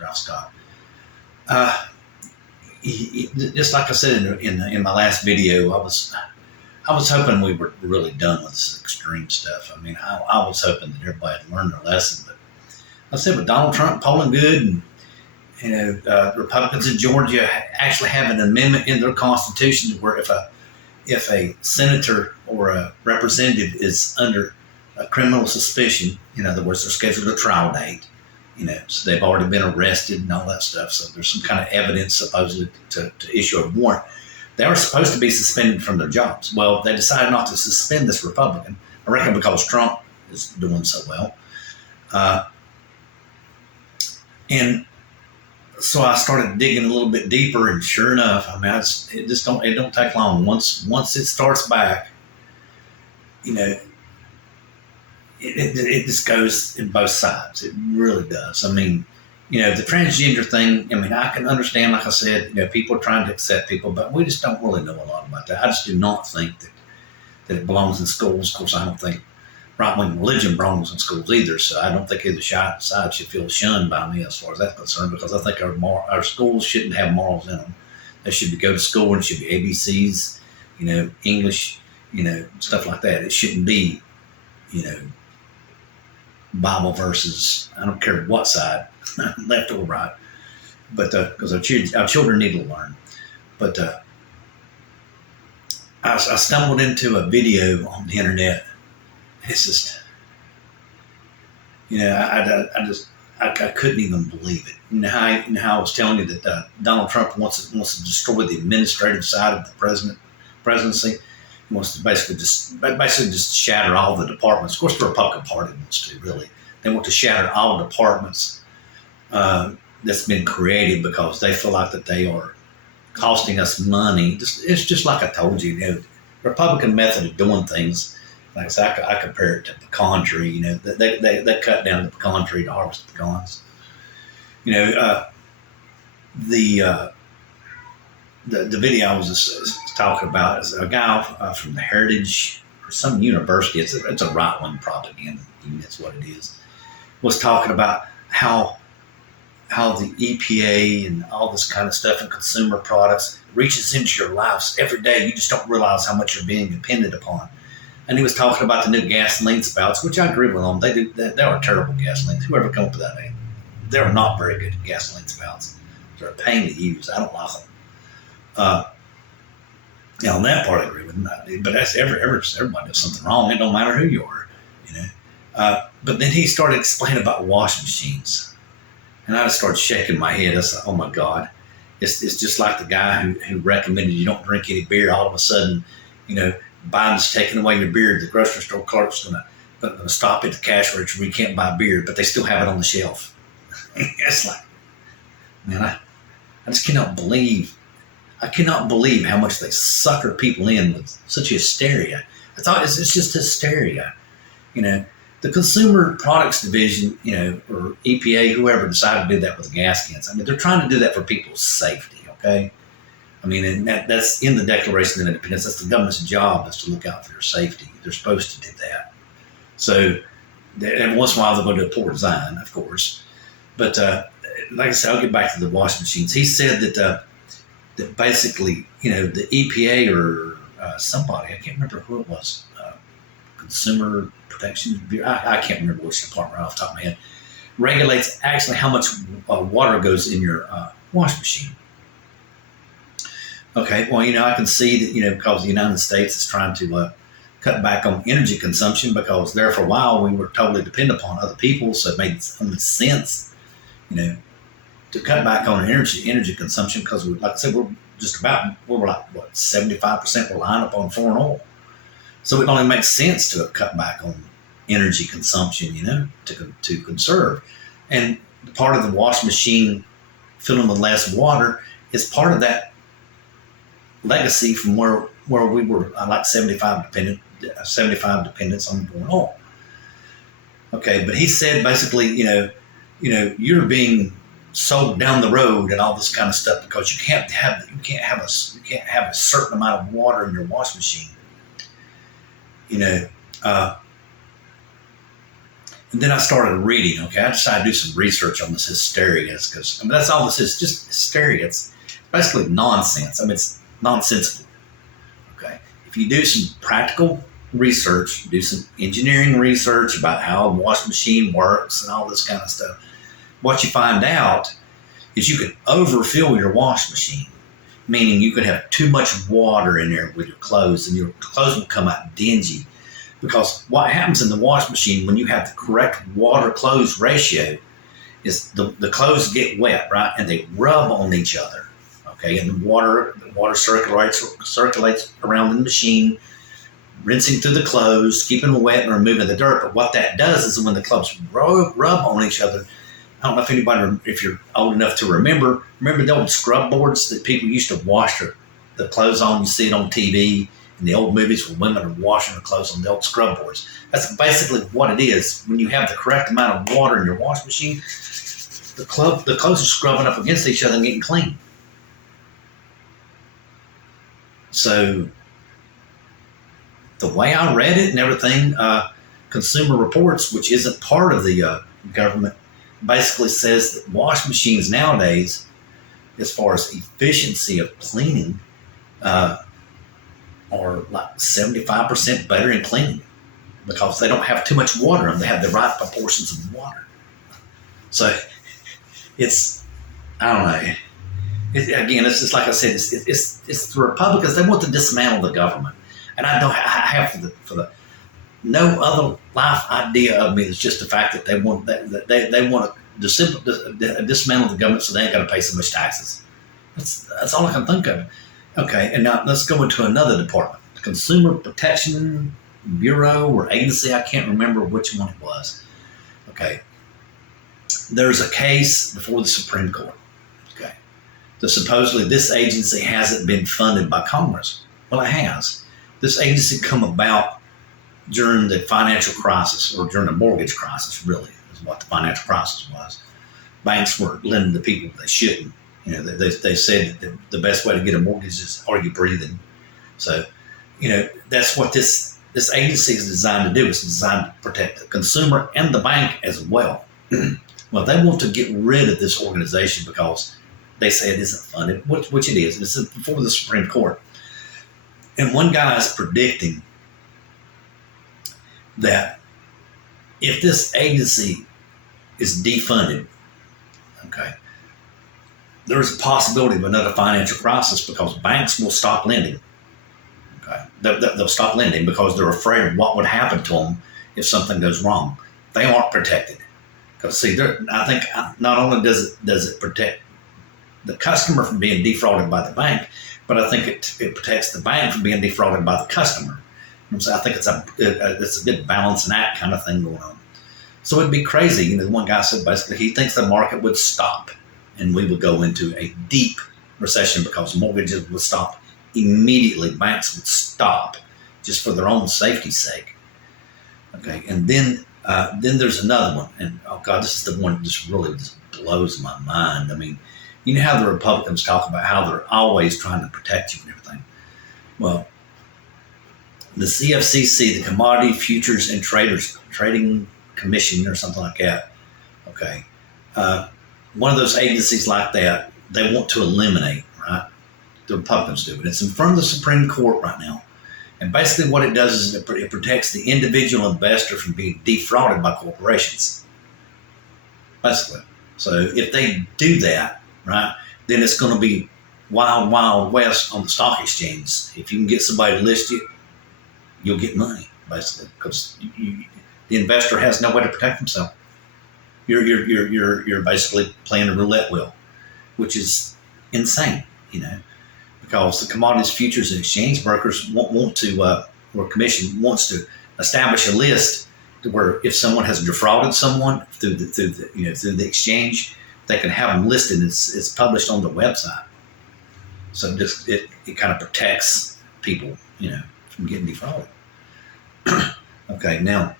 Ralph Scott. Just like I said in my last video, I was hoping we were really done with this extreme stuff. I mean, I was hoping that everybody had learned their lesson. But I said, with Donald Trump polling good, and Republicans in Georgia actually have an amendment in their constitution where if a senator or a representative is under a criminal suspicion, in other words, they're scheduled a trial date, so they've already been arrested and all that stuff. So there's some kind of evidence supposedly to issue a warrant. They were supposed to be suspended from their jobs. Well, they decided not to suspend this Republican, I reckon because Trump is doing so well. And so I started digging a little bit deeper, and sure enough, I mean, it don't take long. Once it starts back, it just goes in both sides. It really does. I mean, the transgender thing, I mean, I can understand, like I said, people are trying to accept people, but we just don't really know a lot about that. I just do not think that it belongs in schools. Of course, I don't think right-wing religion belongs in schools either, so I don't think either side should feel shunned by me as far as that's concerned, because I think our schools shouldn't have morals in them. They should go to school and it should be ABCs, English, stuff like that. It shouldn't be, Bible verses. I don't care what side, left or right, but because our children need to learn. But I stumbled into a video on the internet. It's just, I couldn't even believe it. How I was telling you that Donald Trump wants to destroy the administrative side of the presidency. He wants to basically just shatter all the departments. Of course, the Republican Party wants to, really. They want to shatter all departments that's been created because they feel like that they are costing us money. It's just like I told you, the Republican method of doing things. Like I said, I compare it to pecan tree. They cut down the pecan tree to harvest pecans. The video I was just talking about is a guy from the Heritage or some university. It's a right-wing propaganda. That's what it is. Was talking about how the EPA and all this kind of stuff and consumer products reaches into your lives every day. You just don't realize how much you're being dependent upon. And he was talking about the new gasoline spouts, which I agree with them. They are terrible gasolines. Whoever come up with that name, they're not very good gasoline spouts. They're a pain to use. I don't like them. On that part, I agree with him. But that's everybody does something wrong. It don't matter who you are, But then he started explaining about washing machines, and I just started shaking my head. I said, "Oh my God, it's just like the guy who recommended you don't drink any beer. All of a sudden, Biden's taking away your beer. The grocery store clerk's gonna stop at the cash register. We can't buy beer, but they still have it on the shelf." It's like, man, I just cannot believe. I cannot believe how much they sucker people in with such hysteria. I thought it's just hysteria. The Consumer Products Division, or EPA, whoever decided to do that with the gas cans. I mean, they're trying to do that for people's safety, okay? I mean, and that's in the Declaration of Independence. That's the government's job, is to look out for your safety. They're supposed to do that. So every once in a while, they're going to do a poor design, of course. But like I said, I'll get back to the washing machines. He said that basically, the EPA or somebody, I can't remember who it was, Consumer Protection Bureau, I can't remember which department off the top of my head, regulates actually how much water goes in your washing machine. Okay, well, I can see that, because the United States is trying to cut back on energy consumption, because there for a while we were totally dependent upon other people, so it made sense, to cut back on energy consumption, because, like I said, we're like, 75% reliant upon foreign oil. So it only makes sense to cut back on energy consumption, to conserve. And part of the washing machine filling with less water is part of that legacy from where we were like 75 dependence on foreign oil. Okay, but he said basically, you're being sold down the road and all this kind of stuff because you can't have a certain amount of water in your washing machine. And then I started reading. Okay, I decided to do some research on this hysteria because that's all this is, just hysteria. It's basically nonsense. It's nonsensical. Okay, if you do some practical research, do some engineering research about how a washing machine works and all this kind of stuff, what you find out is you could overfill your washing machine, meaning you could have too much water in there with your clothes, and your clothes will come out dingy. Because what happens in the washing machine when you have the correct water-clothes ratio is the clothes get wet, right, and they rub on each other, okay, and the water circulates around the machine, rinsing through the clothes, keeping them wet and removing the dirt. But what that does is when the clothes rub on each other, I don't know if you're old enough to remember the old scrub boards that people used to wash the clothes on. You see it on TV in the old movies where women are washing their clothes on the old scrub boards. That's basically what it is. When you have the correct amount of water in your washing machine, the clothes are scrubbing up against each other and getting clean. So the way I read it and everything, Consumer Reports, which isn't part of the government, basically says that wash machines nowadays, as far as efficiency of cleaning, are like 75% better in cleaning because they don't have too much water in them. They have the right proportions of water. So it's, I don't know. Again, it's just like I said, it's the Republicans. They want to dismantle the government. And I have for the no other life idea of me. It's just the fact that they want they want to dismantle the government so they ain't got to pay so much taxes. That's all I can think of. Okay, and now let's go into another department, the Consumer Protection Bureau or agency. I can't remember which one it was. Okay, there's a case before the Supreme Court. Okay, that supposedly this agency hasn't been funded by Congress. Well, it has. This agency come about during the financial crisis, or during the mortgage crisis, really, is what the financial crisis was. Banks were lending to people they shouldn't. You know, they said that the best way to get a mortgage is argue breathing. So, you know, that's what this agency is designed to do. It's designed to protect the consumer and the bank as well. Well, they want to get rid of this organization because they say it isn't funded, which it is. It's before the Supreme Court. And one guy is predicting that if this agency is defunded, okay, there's a possibility of another financial crisis because banks will stop lending. Okay, they'll stop lending because they're afraid of what would happen to them if something goes wrong. They aren't protected because I think not only does it protect the customer from being defrauded by the bank, but I think it protects the bank from being defrauded by the customer. So I think it's a good balancing act kind of thing going on. So it'd be crazy. You know, one guy said basically he thinks the market would stop and we would go into a deep recession because mortgages would stop immediately. Banks would stop just for their own safety's sake. Okay, and then there's another one, and oh God, this is the one that just really blows my mind. I mean, you know how the Republicans talk about how they're always trying to protect you and everything. Well, the CFCC, the Commodity Futures and Trading Commission or something like that, okay, one of those agencies like that, they want to eliminate, right? The Republicans do. And it's in front of the Supreme Court right now. And basically what it does is it protects the individual investor from being defrauded by corporations. Basically. So if they do that, right, then it's going to be wild, wild west on the stock exchange. If you can get somebody to list you, you'll get money, basically, because the investor has no way to protect himself. You're basically playing a roulette wheel, which is insane, you know, because the Commodities Futures and Exchange brokers want to, or commission wants to establish a list to where if someone has defrauded someone through the exchange, they can have them listed. It's published on the website, so it kind of protects people, you know, from getting defrauded. Okay, now.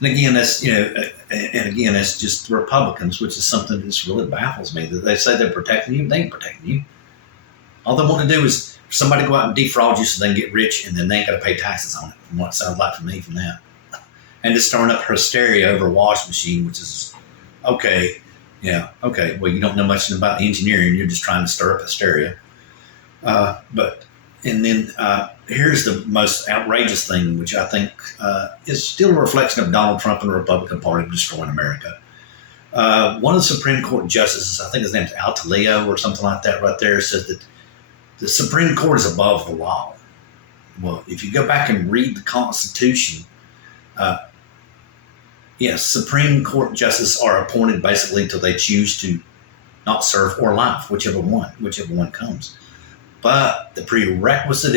And again, that's it's just the Republicans, which is something that just really baffles me. That they say they're protecting you, they ain't protecting you. All they want to do is for somebody to go out and defraud you so they can get rich, and then they ain't got to pay taxes on it. From what it sounds like to me, from that, and just stirring up hysteria over a washing machine, which is okay. Yeah, okay. Well, you don't know much about engineering. You're just trying to stir up hysteria. And then here's the most outrageous thing, which I think is still a reflection of Donald Trump and the Republican Party destroying America. One of the Supreme Court justices, I think his name's Altaleo or something like that right there, says that the Supreme Court is above the law. Well, if you go back and read the Constitution, yes, Supreme Court justices are appointed basically until they choose to not serve or life, whichever one comes. But the prerequisite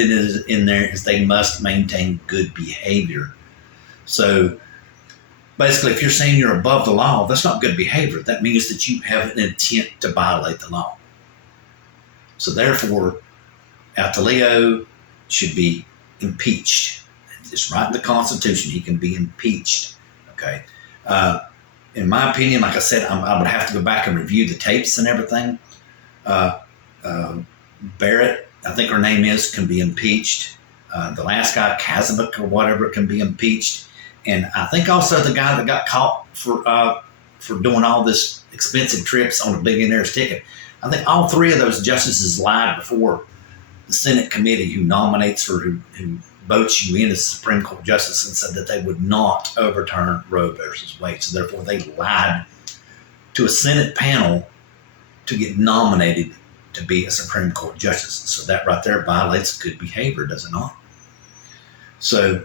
in there is they must maintain good behavior. So basically, if you're saying you're above the law, that's not good behavior. That means that you have an intent to violate the law. So therefore, Altaleo should be impeached. It's right in the Constitution. He can be impeached. Okay. In my opinion, like I said, I would have to go back and review the tapes and everything. Barrett, I think her name is, can be impeached. The last guy, Kazabek or whatever, can be impeached. And I think also the guy that got caught for doing all this expensive trips on a billionaire's ticket, I think all three of those justices lied before the Senate committee who nominates or who votes you in as Supreme Court justice and said that they would not overturn Roe versus Wade. So therefore, they lied to a Senate panel to get nominated to be a Supreme Court justice. So that right there violates good behavior, does it not? So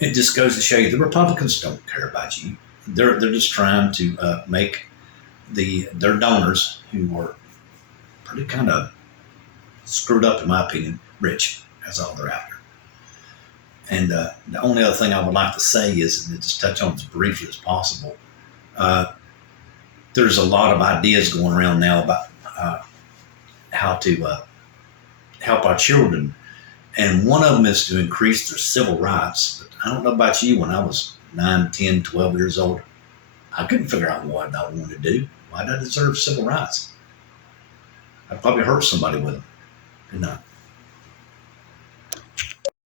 it just goes to show you the Republicans don't care about you. They're just trying to make their donors, who are pretty kind of screwed up in my opinion, rich. That's all they're after. And the only other thing I would like to say is, and just touch on as briefly as possible, there's a lot of ideas going around now about how to help our children. And one of them is to increase their civil rights. But I don't know about you, when I was 9, 10, 12 years old, I couldn't figure out what I wanted to do. Why did I deserve civil rights? I'd probably hurt somebody with them. Good night.